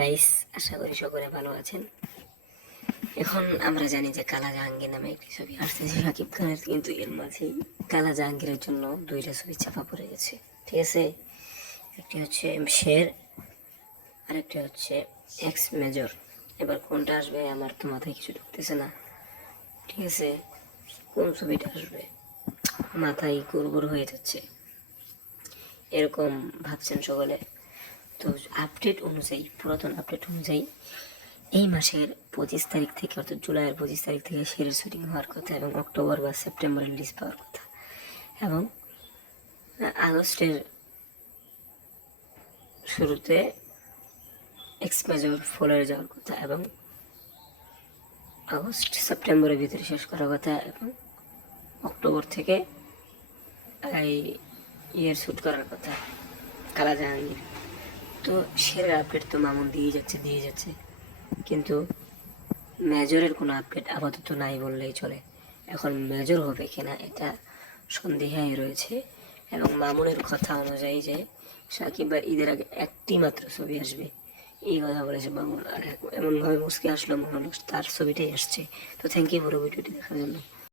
Guys আশা করি সকলে ভালো আছেন। এখন আমরা জানি যে কালা জাহাঙ্গীর নামে একটি ছবি আসছে শাকিব খানের কিন্তু এর মাঝেই কালা জাহাঙ্গীরের জন্য দুইটা ছবি চাপা পড়ে গেছে। ঠিক আছে? একটি হচ্ছে শের, আরেকটি হচ্ছে এক্স মেজর। এবার কোনটা আসবে আমার তো মাথায় কিছু ঢুকতেছে না। ঠিক আছে? কোন ছবিটা আসবে? মাথায় গুড়গুড় হয়ে যাচ্ছে। এরকম ভাবছেন সকলে। তো আপডেট অনুযায়ী, পুরাতন আপডেট অনুযায়ী, এই মাসের পঁচিশ তারিখ থেকে অর্থাৎ জুলাইয়ের পঁচিশ তারিখ থেকে সেরের শুটিং হওয়ার কথা এবং অক্টোবর বা সেপ্টেম্বরে রিলিজ পাওয়ার কথা এবং আগস্টের শুরুতে এক্সপেজর ফলোয়ে যাওয়ার কথা এবং আগস্ট, সেপ্টেম্বরের ভিতরে শেষ করার কথা এবং অক্টোবর থেকে এই ইয়ের শ্যুট করার কথা, কালা জাহাঙ্গীর। তো সেরা আপডেট তো মামুন দিয়ে যাচ্ছে দিয়ে যাচ্ছে। কিন্তু মেজরের কোনো আপডেট আপাতত নাই বললেই চলে। এখন মেজর হবে কিনা এটা সন্দেহাই রয়েছে। এবং মামুনের কথা অনুযায়ী যে সাকিব ভাই ঈদের আগে একটি মাত্র ছবি আসবে, এই কথা বলেছে মামুন। আর এমনভাবে মুসকে আসলো মনে তার ছবিটাই আসছে। তো থ্যাংক ইউ পুরো ভিডিওটি দেখার জন্য।